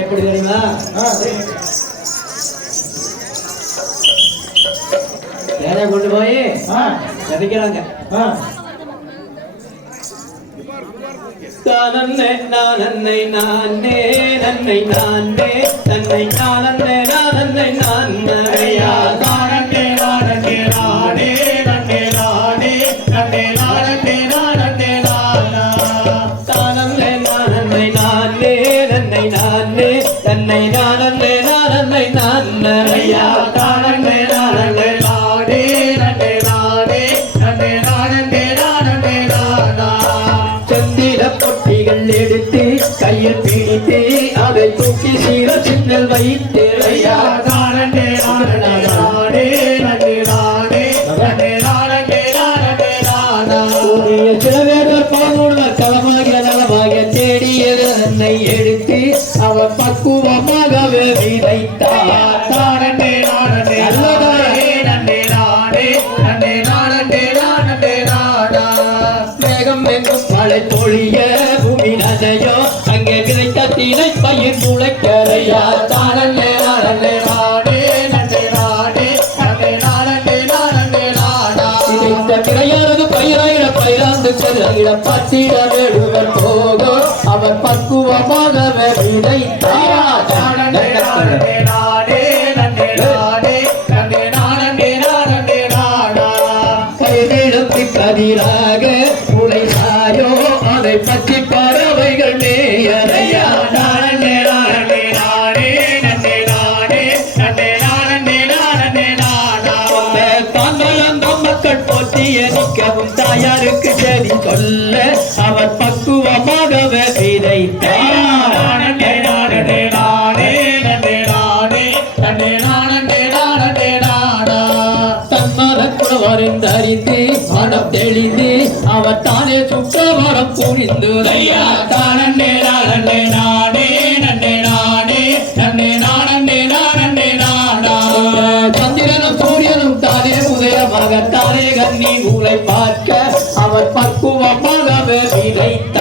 எப்படி தெரியுமா? வேலையை கொண்டு போய் விதைக்கிறாங்க. தானே நானே நானே நன்னை நானே தன்னை நானே நானே நானையா தானே நானே நானே நன்னே நானே நன்னே நானே நானே நானா தானே நானே நானே நன்னை நானே தன்னை நானே நானே நானையா தானே நானே நானே நன்னே நானே நன்னே நானே நானே நானா சந்திர பொட்டிகள் எடுத்து கையில் பிடித்து அதை தூக்கி சீர சின்னல் வைத்து ஐயா தானே நானே நானே நன்னே நானே நன்னே நானே நானே நானா சில பேர் பாடுவார் களமாக நலமாக தேடியது என்னை எடுத்து அவர் பக்குவமாகவே விதைத்தார் தானே நானே அல்லதானே நன்னே நானே நன்னே நானே நானே நானா மேகம் எங்கும் மழை பொழிய பூமி நனையோ அங்கே விதைத்த தீனை பயிர் முளைக்கரையா தானே நானே நானே நன்னே நானே நன்னே நானே நானே நானா விதைத்த கிரையானது பயிராயிர பயிராந்து கதிர பத்திர வேடுவர் போகோ அவர் பக்குவமாகவே விதைத்தார் தானே நானே நானே நன்னே நானே நன்னே நானே நானே நானா கைதெழுத்து கதிராக முளை சாயோ அதை பற்றி பறவைகள் மேயறையா நானே நானே நானே நன்னே நானே நன்னே நானே நானே நானா தாங்களும் மக்கள் போட்டிய நிற்கவும் தாயாருக்கு சரி சொல்ல அவர் பக்குவமாகவே விதைத்தார் நானே நானே நானே நன்னே நானே நன்னே நானே நானே நானா தன்மரக்குறவறிந்து மனம் தெளிந்து அவர் தானே சுற்றவரம் புரிந்து ஐயா தானே நானே நானே நன்னே நானே நன்னே நானே நானே நானா சந்திரனும் சூரியனும் தானே உதயமாக தானே கண்ணி நூலை பார்க்க அவர் பக்குவமாகவே விதைத்தார்